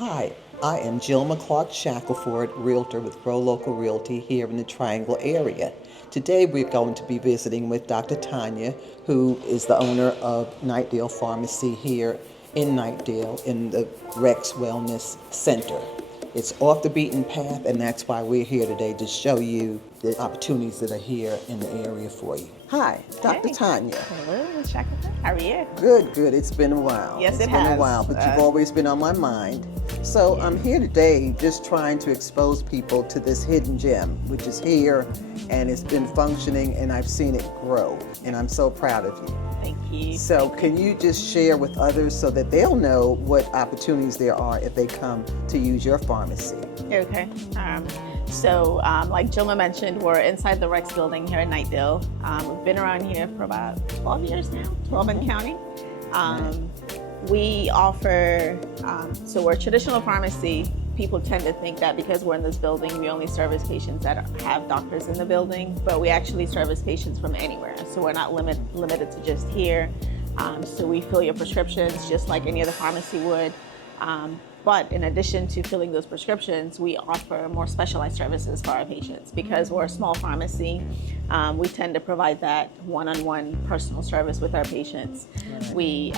Hi, I am Jilma Shackleford, Realtor with Grow Local Realty here in the Triangle area. Today we're going to be visiting with Dr. Tanya, who is the owner of Knightdale Pharmacy here in Knightdale in the Rex Wellness Center. It's off the beaten path, and that's why we're here today, to show you the opportunities that are here in the area for you. Hi, Dr. Hey. Tanya. Hello, Ms. Shackleford. How are you? Good. It's been a while. Yes, It's it been has. a while, but you've always been on my mind. So I'm here today just trying to expose people to this hidden gem, which is here, and it's been functioning, and I've seen it grow, and I'm so proud of you. Thank you. So can you just share with others so that they'll know what opportunities there are if they come to use your pharmacy? Okay. Like Jilma mentioned, we're inside the Rex building here in Knightdale. We've been around here for about 12 years now, 12 and counting. We offer, so we're a traditional pharmacy. People tend to think that because we're in this building, we only service patients that have doctors in the building, but we actually service patients from anywhere. So we're not limited to just here. So we fill your prescriptions just like any other pharmacy would. But in addition to filling those prescriptions, we offer more specialized services for our patients. Because we're a small pharmacy, we tend to provide that one-on-one personal service with our patients. Right.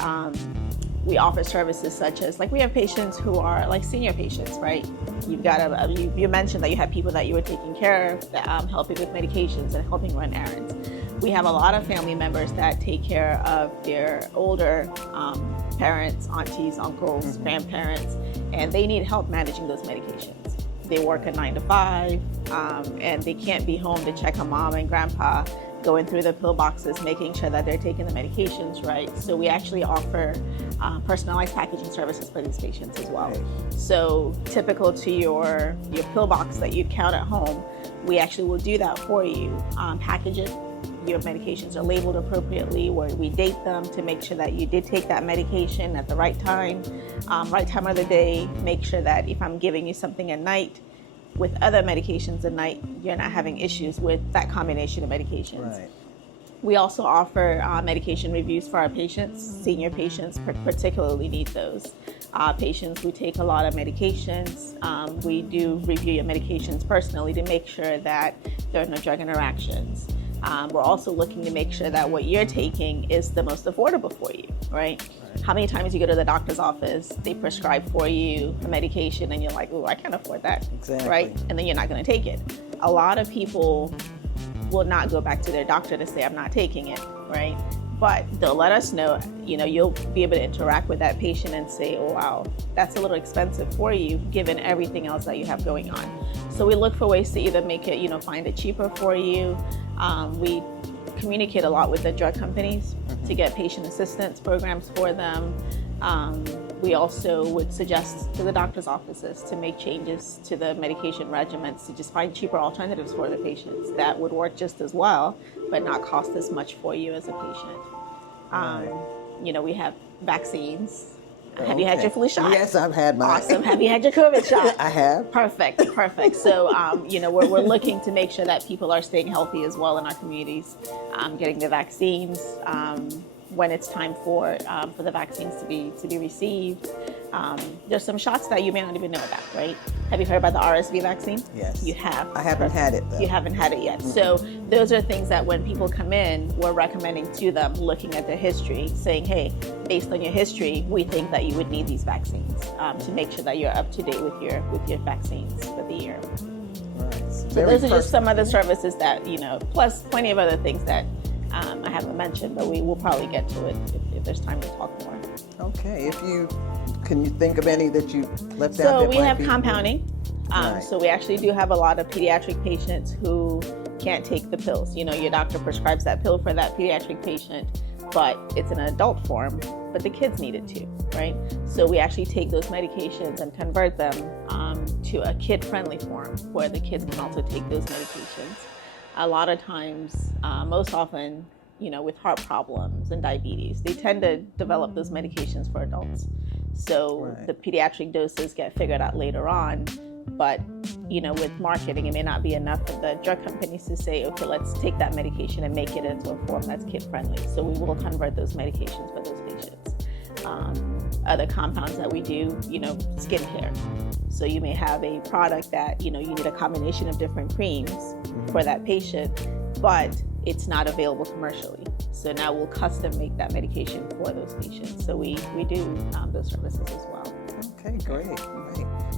We offer services such as, like, we have patients who are like senior patients, right? You've got you mentioned that you have people that you were taking care of, that, helping with medications and helping run errands. We have a lot of family members that take care of their older parents, aunties, uncles, grandparents, and they need help managing those medications. They work a 9 to 5, and they can't be home to check on mom and grandpa, going through the pill boxes, making sure that they're taking the medications right. So we actually offer personalized packaging services for these patients as well. So typical to your pill box that you'd count at home, we actually will do that for you. Package it. Your medications are labeled appropriately, where we date them to make sure that you did take that medication at the right time of the day. Make sure that if I'm giving you something at night, with other medications at night, you're not having issues with that combination of medications. Right. We also offer medication reviews for our patients. Senior patients particularly need those. Patients who take a lot of medications, we do review your medications personally to make sure that there are no drug interactions. We're also looking to make sure that what you're taking is the most affordable for you, right? How many times you go to the doctor's office, they prescribe for you a medication and you're like, oh, I can't afford that, right? And then you're not gonna take it. A lot of people will not go back to their doctor to say, I'm not taking it, right? But they'll let us know, you'll be able to interact with that patient and say, oh, wow, that's a little expensive for you, given everything else that you have going on. So we look for ways to either make it, find it cheaper for you. We communicate a lot with the drug companies to get patient assistance programs for them. We also would suggest to the doctor's offices to make changes to the medication regimens to just find cheaper alternatives for the patients that would work just as well, but not cost as much for you as a patient. We have vaccines. Have you had your flu shot? Yes, I've had mine. Awesome. Have you had your COVID shot? I have. Perfect. So, we're looking to make sure that people are staying healthy as well in our communities, getting the vaccines when it's time for the vaccines to be received. There's some shots that you may not even know about, right? Have you heard about the RSV vaccine? Yes. You have? I haven't had it, though. You haven't had it yet. So those are things that when people come in, we're recommending to them, looking at their history, saying, hey, based on your history, we think that you would need these vaccines to make sure that you're up to date with your vaccines for the year. Right. So those are just some other services that, plus plenty of other things that I haven't mentioned, but we will probably get to it if there's time to talk more. Okay. Can you think of any that you left out? So we have compounding. So we actually do have a lot of pediatric patients who can't take the pills. Your doctor prescribes that pill for that pediatric patient, but it's in an adult form, but the kids need it too, right? So we actually take those medications and convert them to a kid-friendly form where the kids can also take those medications. A lot of times, most often, with heart problems and diabetes, they tend to develop those medications for adults. So the pediatric doses get figured out later on, but with marketing, it may not be enough for the drug companies to say, okay, let's take that medication and make it into a form that's kid friendly. So we will convert those medications for those patients. other compounds that we do, skincare. So you may have a product that, you need a combination of different creams for that patient, but it's not available commercially. So now we'll custom make that medication for those patients. So we do those services as well. Okay, great.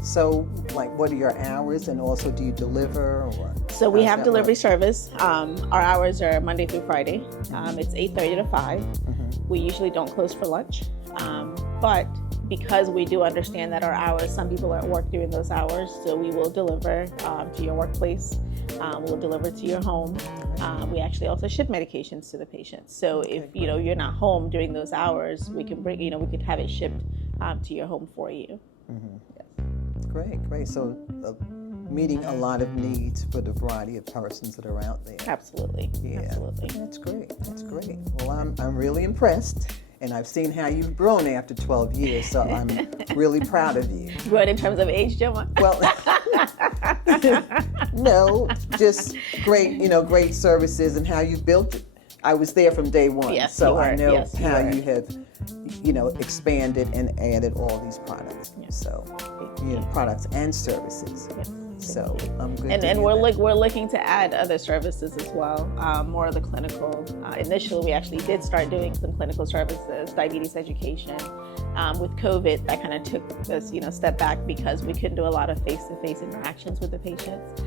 So, what are your hours, and also do you deliver? Or so we have delivery service. Our hours are Monday through Friday. It's 8:30 to 5. We usually don't close for lunch, but because we do understand that our hours, some people are at work during those hours, so we will deliver to your workplace. We'll deliver to your home. We actually also ship medications to the patient. So if you're not home during those hours, we can bring, we could have it shipped to your home for you. Yes. Great. So meeting a lot of needs for the variety of persons that are out there. Absolutely. Yeah. Absolutely. That's great. Well, I'm really impressed. And I've seen how you've grown after 12 years, so I'm really proud of you. Grown in terms of age, Jilma? Well, no, just great services and how you built it. I was there from day one, yes, so I know how you you have, expanded and added all these products. Yes. So, products and services. Yes. So I'm good. And we're looking to add other services as well, more of the clinical. Initially, we actually did start doing some clinical services, diabetes education. With COVID, that kind of took us, step back because we couldn't do a lot of face-to-face interactions with the patients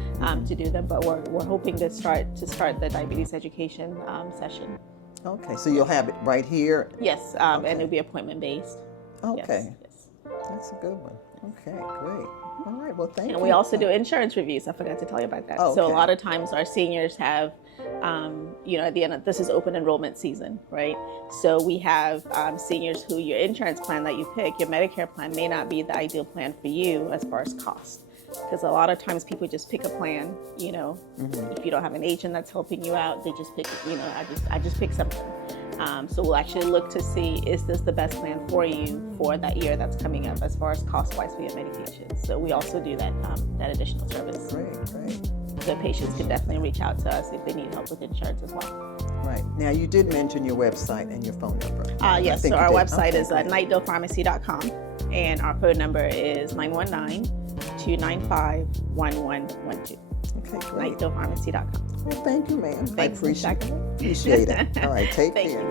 to do them. But we're hoping to start the diabetes education session. Okay, so you'll have it right here. Yes, and it'll be appointment-based. Okay, yes. That's a good one. Okay, great. All right, well, thank you. And we also do insurance reviews. I forgot to tell you about that. Oh, okay. So a lot of times our seniors have, at the end of this is open enrollment season, right? So we have seniors who your insurance plan that you pick, your Medicare plan may not be the ideal plan for you as far as cost. Because a lot of times people just pick a plan, if you don't have an agent that's helping you out, they just pick, I just pick something. So we'll actually look to see, is this the best plan for you for that year that's coming up as far as cost-wise for your medications. So we also do that additional service. Great. So patients can definitely reach out to us if they need help with insurance as well. Right. Now, you did mention your website and your phone number. Yes, so our website is knightdalepharmacy.com, and our phone number is 919-295-1112. Okay, great. knightdalepharmacy.com. Well, thank you, ma'am. Thanks, I appreciate Shackleford. it. All right, take Thank care.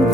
you.